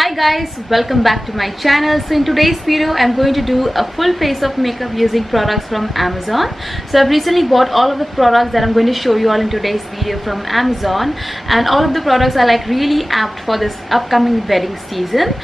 Hi guys, welcome back to my channel. So in today's video I'm going to do a full face of makeup using products from Amazon. So I've recently bought all of the products that I'm going to show you all in today's video from Amazon, and all of the products are like really apt for this upcoming wedding season.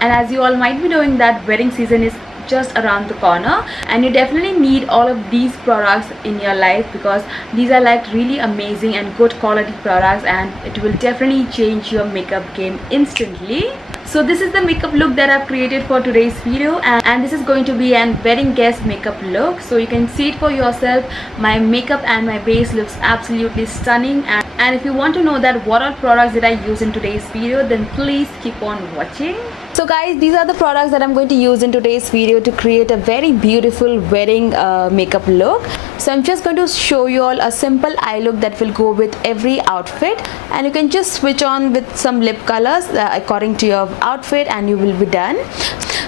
And as you all might be knowing that wedding season is just around the corner, and you definitely need all of these products in your life because these are like really amazing and good quality products, and it will definitely change your makeup game instantly. So this is the makeup look that I've created for today's video, and this is going to be an wedding guest makeup look, so you can see it for yourself. My makeup and my base looks absolutely stunning, and if you want to know that what all products did I use in today's video, then please keep on watching. So guys, these are the products that I'm going to use in today's video to create a very beautiful wedding makeup look. So I'm just going to show you all a simple eye look that will go with every outfit, and you can just switch on with some lip colors according to your outfit and you will be done.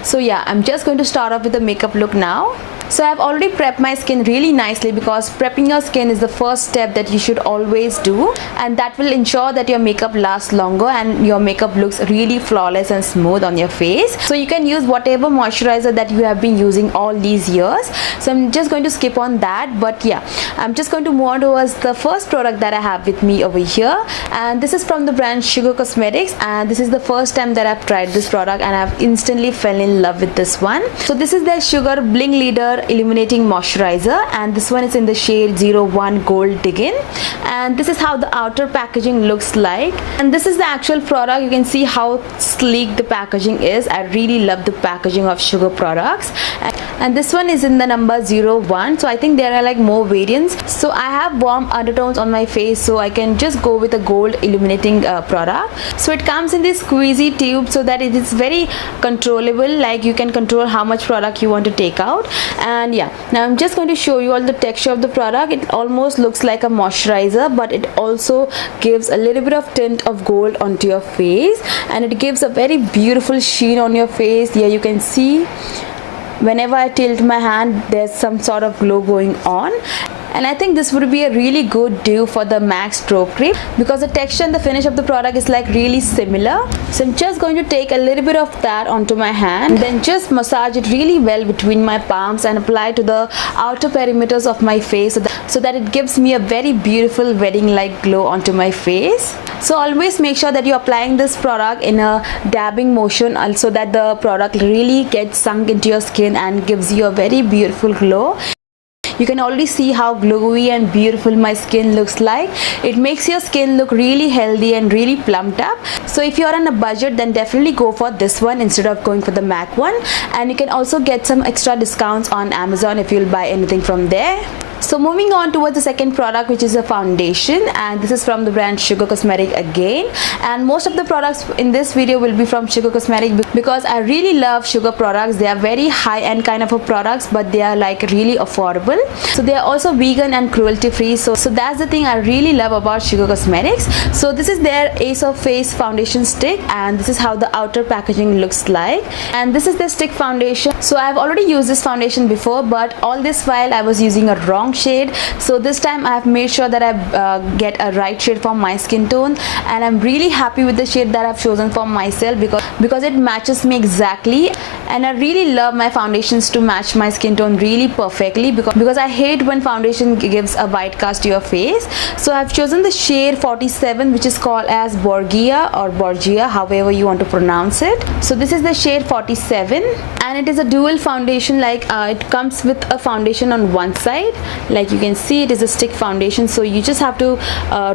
So yeah, I'm just going to start off with the makeup look now. So I've already prepped my skin really nicely because prepping your skin is the first step that you should always do, and that will ensure that your makeup lasts longer and your makeup looks really flawless and smooth on your face. So you can use whatever moisturizer that you have been using all these years. So I'm just going to skip on that, but yeah, I'm just going to move on towards the first product that I have with me over here, and this is from the brand Sugar Cosmetics, and this is the first time that I've tried this product and I've instantly fell in love with this one. So this is their Sugar Bling Leader Illuminating Moisturizer, and this one is in the shade 01 Gold Diggin', and this is how the outer packaging looks like, and this is the actual product. You can see how sleek the packaging is. I really love the packaging of Sugar products, and this one is in the number 01, so I think there are like more variants. So I have warm undertones on my face, so I can just go with a gold illuminating product. So it comes in this squeezy tube so that it is very controllable, like you can control how much product you want to take out. And yeah, now I'm just going to show you all the texture of the product. It almost looks like a moisturizer, but it also gives a little bit of tint of gold onto your face, and it gives a very beautiful sheen on your face. Here you can see whenever I tilt my hand, there's some sort of glow going on. And I think this would be a really good dupe for the MAC Stroke Cream because the texture and the finish of the product is like really similar. So I'm just going to take a little bit of that onto my hand, then just massage it really well between my palms and apply to the outer perimeters of my face so that it gives me a very beautiful wedding-like glow onto my face. So always make sure that you're applying this product in a dabbing motion so that the product really gets sunk into your skin and gives you a very beautiful glow. You can already see how glowy and beautiful my skin looks like. It makes your skin look really healthy and really plumped up. So if you're on a budget, then definitely go for this one instead of going for the MAC one. And you can also get some extra discounts on Amazon if you'll buy anything from there. So moving on towards the second product, which is a foundation, and this is from the brand Sugar Cosmetics again. And most of the products in this video will be from Sugar Cosmetics because I really love Sugar products. They are very high-end kind of a products, but they are like really affordable. So they are also vegan and cruelty free. So that's the thing I really love about Sugar Cosmetics. So this is their Ace of Face foundation stick, and this is how the outer packaging looks like. And this is the stick foundation. So I've already used this foundation before, but all this while I was using a wrong shade. So this time I have made sure that I get a right shade for my skin tone, and I'm really happy with the shade that I've chosen for myself because it matches me exactly. And I really love my foundations to match my skin tone really perfectly because I hate when foundation gives a white cast to your face. So I've chosen the shade 47, which is called as Borgia or Borgia, however you want to pronounce it. So this is the shade 47, and it is a dual foundation. Like it comes with a foundation on one side. Like you can see, it is a stick foundation, so you just have to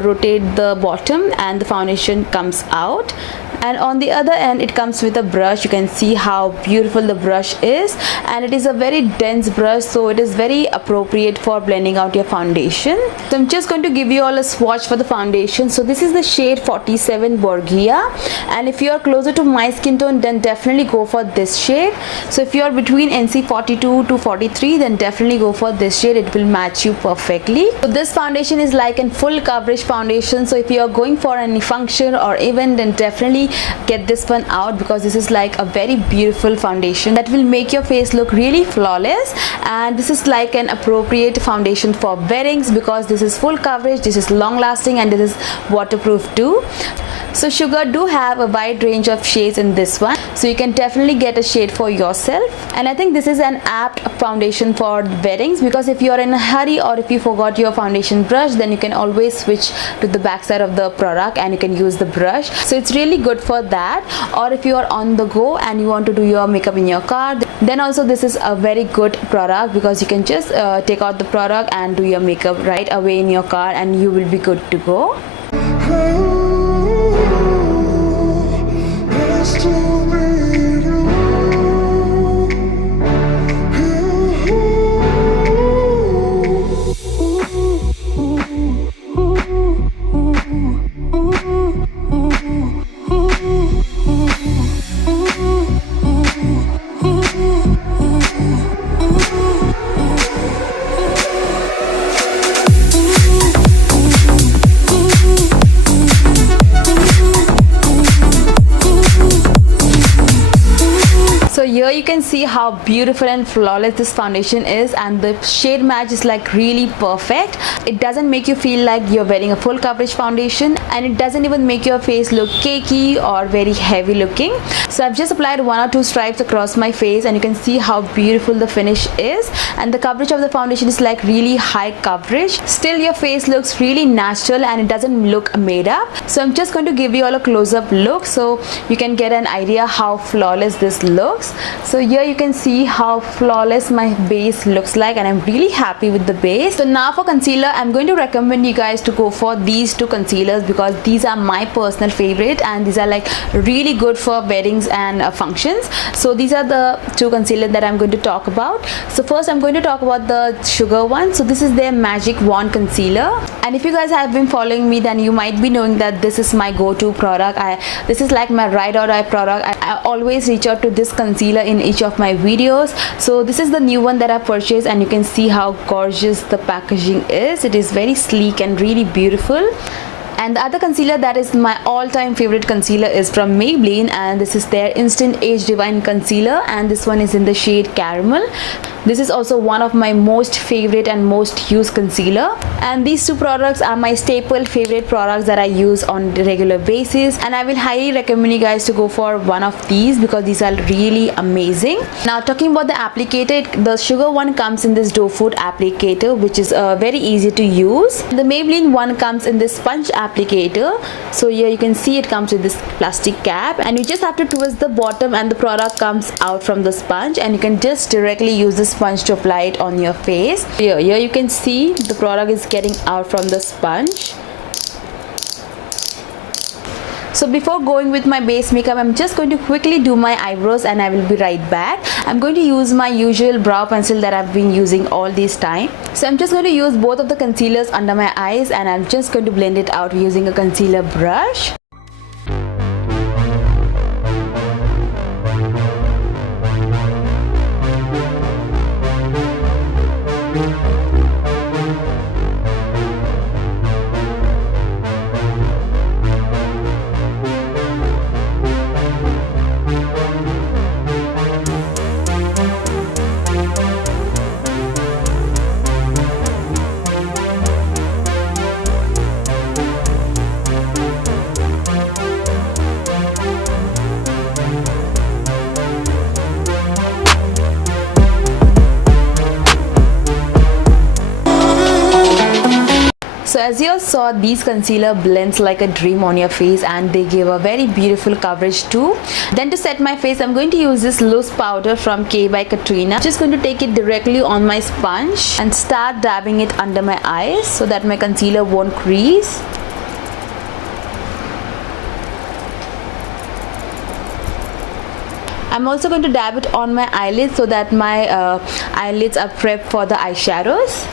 rotate the bottom and the foundation comes out. And on the other end, it comes with a brush. You can see how beautiful the brush is, and it is a very dense brush, so it is very appropriate for blending out your foundation. So I'm just going to give you all a swatch for the foundation. So this is the shade 47 Borgia, and if you are closer to my skin tone, then definitely go for this shade. So if you are between NC 42 to 43, then definitely go for this shade. It will match you perfectly. So this foundation is like a full coverage foundation, so if you are going for any function or event, then definitely get this one out because this is like a very beautiful foundation that will make your face look really flawless. And this is like an appropriate foundation for weddings because this is full coverage, this is long lasting, and this is waterproof too. So Sugar do have a wide range of shades in this one, so you can definitely get a shade for yourself. And I think this is an apt foundation for weddings, because if you're in a hurry or if you forgot your foundation brush, then you can always switch to the back side of the product and you can use the brush. So it's really good for that. Or if you are on the go and you want to do your makeup in your car, then also this is a very good product, because you can just take out the product and do your makeup right away in your car and you will be good to go. Here you can see how beautiful and flawless this foundation is, and the shade match is like really perfect. It doesn't make you feel like you're wearing a full coverage foundation, and it doesn't even make your face look cakey or very heavy looking. So I've just applied 1 or 2 stripes across my face, and you can see how beautiful the finish is, and the coverage of the foundation is like really high coverage. Still your face looks really natural and it doesn't look made up. So I'm just going to give you all a close-up look so you can get an idea how flawless this looks. So here you can see how flawless my base looks like, and I'm really happy with the base. So now for concealer, I'm going to recommend you guys to go for these 2 concealers, because these are my personal favorite and these are like really good for weddings and functions. So these are the 2 concealers that I'm going to talk about. So first I'm going to talk about the Sugar one. So this is their Magic Wand concealer, and if you guys have been following me, then you might be knowing that this is my go-to product. This is like my ride or die product. I always reach out to this concealer in each of my videos. So this is the new one that I purchased, and you can see how gorgeous the packaging is. It is very sleek and really beautiful. And the other concealer that is my all-time favorite concealer is from Maybelline, and this is their Instant Age Divine concealer, and this one is in the shade Caramel. This is also one of my most favorite and most used concealer, and these 2 products are my staple favorite products that I use on a regular basis, and I will highly recommend you guys to go for one of these because these are really amazing. Now talking about the applicator, the Sugar one comes in this doe foot applicator, which is very easy to use. The Maybelline one comes in this sponge applicator. So here you can see it comes with this plastic cap, and you just have to twist the bottom and the product comes out from the sponge, and you can just directly use the sponge to apply it on your face. Here you can see the product is getting out from the sponge. So before going with my base makeup, I'm just going to quickly do my eyebrows and I will be right back. I'm going to use my usual brow pencil that I've been using all this time. So I'm just going to use both of the concealers under my eyes, and I'm just going to blend it out using a concealer brush. So as you all saw, these concealer blends like a dream on your face, and they give a very beautiful coverage too. Then to set my face, I'm going to use this loose powder from K by Katrina. I'm just going to take it directly on my sponge and start dabbing it under my eyes so that my concealer won't crease. I'm also going to dab it on my eyelids so that my eyelids are prepped for the eyeshadows.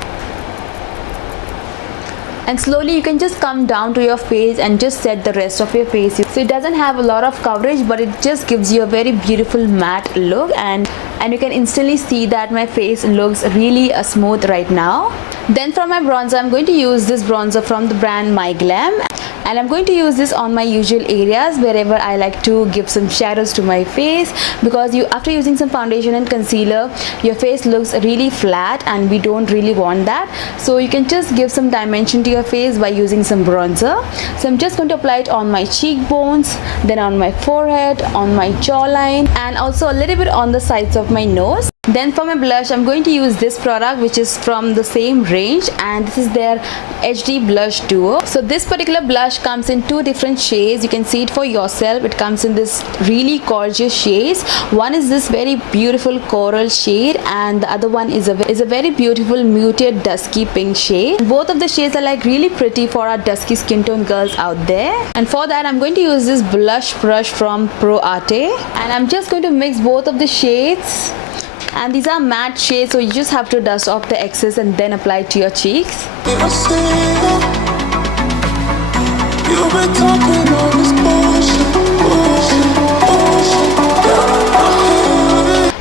And slowly you can just come down to your face and just set the rest of your face. So it doesn't have a lot of coverage, but it just gives you a very beautiful matte look, and you can instantly see that my face looks really smooth right now. Then for my bronzer, I'm going to use this bronzer from the brand My Glam, and I'm going to use this on my usual areas wherever I like to give some shadows to my face, because after using some foundation and concealer, your face looks really flat and we don't really want that. So you can just give some dimension to your face by using some bronzer. So I'm just going to apply it on my cheekbones, then on my forehead, on my jawline, and also a little bit on the sides of my nose. Then for my blush, I'm going to use this product which is from the same range, and this is their HD Blush Duo. So this particular blush comes in two different shades. You can see it for yourself. It comes in this really gorgeous shades. One is this very beautiful coral shade, and the other one is a very beautiful muted dusky pink shade. Both of the shades are like really pretty for our dusky skin tone girls out there. And for that, I'm going to use this blush brush from Pro Arte, and I'm just going to mix both of the shades. And these are matte shades, so you just have to dust off the excess and then apply it to your cheeks.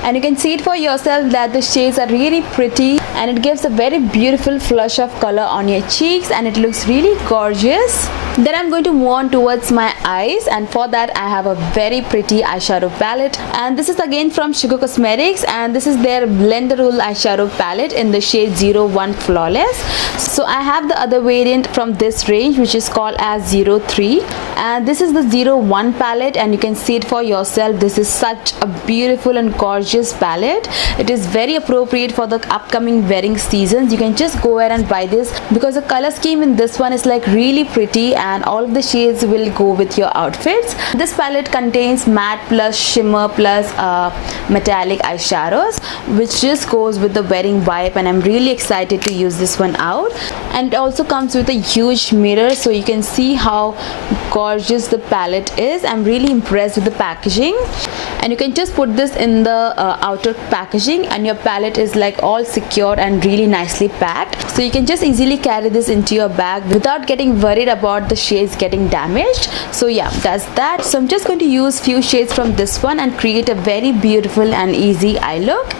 And you can see it for yourself that the shades are really pretty, and it gives a very beautiful flush of color on your cheeks, and it looks really gorgeous. Then I'm going to move on towards my eyes, and for that I have a very pretty eyeshadow palette, and this is again from Sugar Cosmetics, and this is their Blender Rule eyeshadow palette in the shade 01 Flawless. So I have the other variant from this range which is called as 03, and this is the 01 palette, and you can see it for yourself. This is such a beautiful and gorgeous palette. It is very appropriate for the upcoming wedding seasons. You can just go ahead and buy this because the color scheme in this one is like really pretty, and all of the shades will go with your outfits. This palette contains matte plus shimmer plus metallic eyeshadows, which just goes with the wedding vibe, and I'm really excited to use this one out. And it also comes with a huge mirror, so you can see how gorgeous the palette is. I'm really impressed with the packaging, and you can just put this in the outer packaging, and your palette is like all secured and really nicely packed, so you can just easily carry this into your bag without getting worried about the shades getting damaged. So yeah, that's that. So I'm just going to use few shades from this one and create a very beautiful and easy eye look.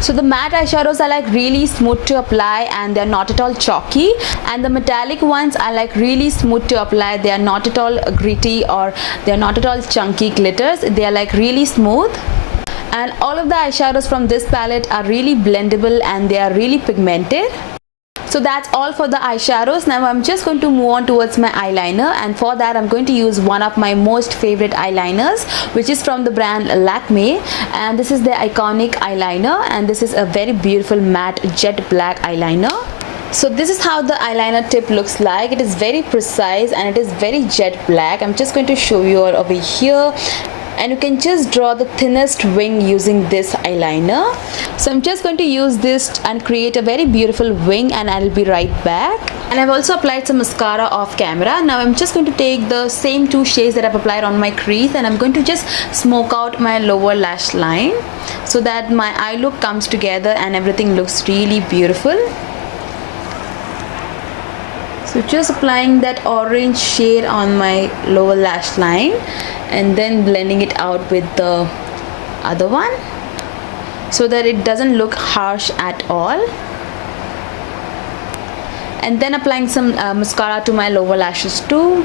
So the matte eyeshadows are like really smooth to apply, and they're not at all chalky, and the metallic ones are like really smooth to apply. They are not at all gritty, or they're not at all chunky glitters. They are like really smooth. And all of the eyeshadows from this palette are really blendable, and they are really pigmented. So that's all for the eyeshadows. Now I'm just going to move on towards my eyeliner, and for that I'm going to use one of my most favorite eyeliners, which is from the brand Lakme, and this is the iconic eyeliner, and this is a very beautiful matte jet black eyeliner. So this is how the eyeliner tip looks like. It is very precise and it is very jet black. I'm just going to show you all over here, and you can just draw the thinnest wing using this eyeliner. So I'm just going to use this and create a very beautiful wing, and I'll be right back. And I've also applied some mascara off camera. Now I'm just going to take the same two shades that I've applied on my crease, and I'm going to just smoke out my lower lash line so that my eye look comes together and everything looks really beautiful. So just applying that orange shade on my lower lash line, and then blending it out with the other one so that it doesn't look harsh at all. And then applying some mascara to my lower lashes too.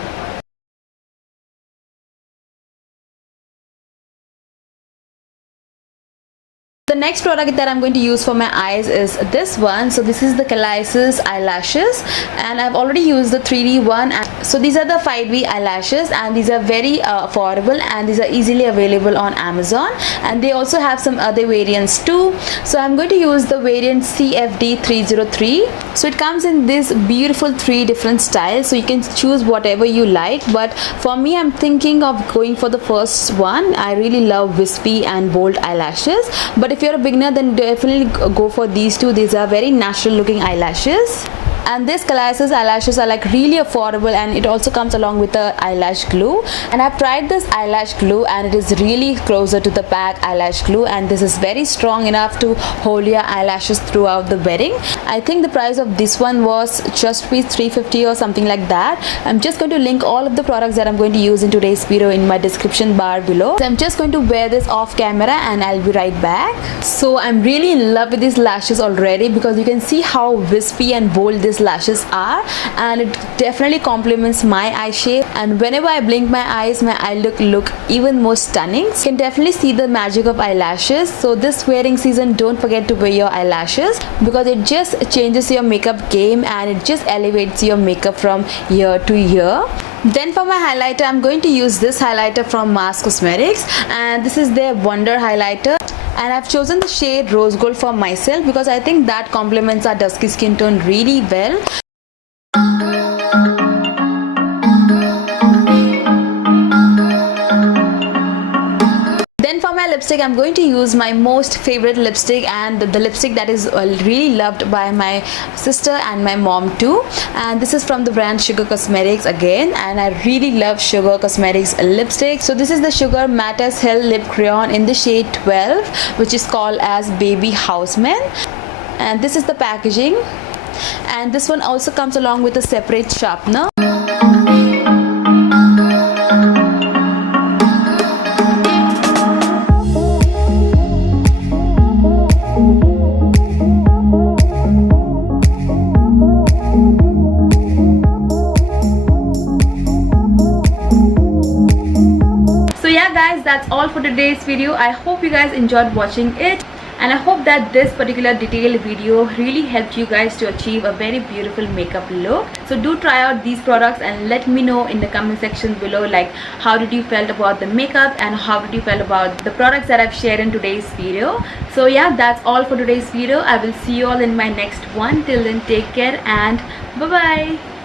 The next product that I'm going to use for my eyes is this one. So this is the Kalasis eyelashes, and I've already used the 3D one. So these are the 5V eyelashes, and these are very affordable, and these are easily available on Amazon, and they also have some other variants too. So I'm going to use the variant CFD 303. So it comes in this beautiful 3 different styles, so you can choose whatever you like, but for me I'm thinking of going for the first one. I really love wispy and bold eyelashes, but if you're a beginner, then definitely go for these two. These are very natural looking eyelashes. And this Kalaisys eyelashes are like really affordable, and it also comes along with the eyelash glue. And I've tried this eyelash glue and it is really closer to the pack eyelash glue, and this is very strong enough to hold your eyelashes throughout the wedding. I think the price of this one was just $350 or something like that. I'm just going to link all of the products that I'm going to use in today's video in my description bar below. So I'm just going to wear this off camera and I'll be right back. So I'm really in love with these lashes already, because you can see how wispy and bold these lashes are, and it definitely complements my eye shape. And whenever I blink my eyes, my eye look even more stunning. So you can definitely see the magic of eyelashes. So this wedding season, don't forget to wear your eyelashes, because it just changes your makeup game and it just elevates your makeup from year to year. Then for my highlighter, I'm going to use this highlighter from Mars Cosmetics, and this is their Wonder highlighter. And I've chosen the shade Rose Gold for myself because I think that complements our dusky skin tone really well. Then for my lipstick, I'm going to use my most favorite lipstick, and the lipstick that is really loved by my sister and my mom too. And this is from the brand Sugar Cosmetics again, and I really love Sugar Cosmetics lipstick. So this is the Sugar Matte as Hell Lip Crayon in the shade 12, which is called as Baby Houseman. And this is the packaging, and this one also comes along with a separate sharpener. Guys, that's all for today's video. I hope you guys enjoyed watching it, and I hope that this particular detailed video really helped you guys to achieve a very beautiful makeup look. So do try out these products and let me know in the comment section below, like how did you felt about the makeup and how did you felt about the products that I've shared in today's video. So yeah, that's all for today's video. I will see you all in my next one. Till then, take care and bye bye.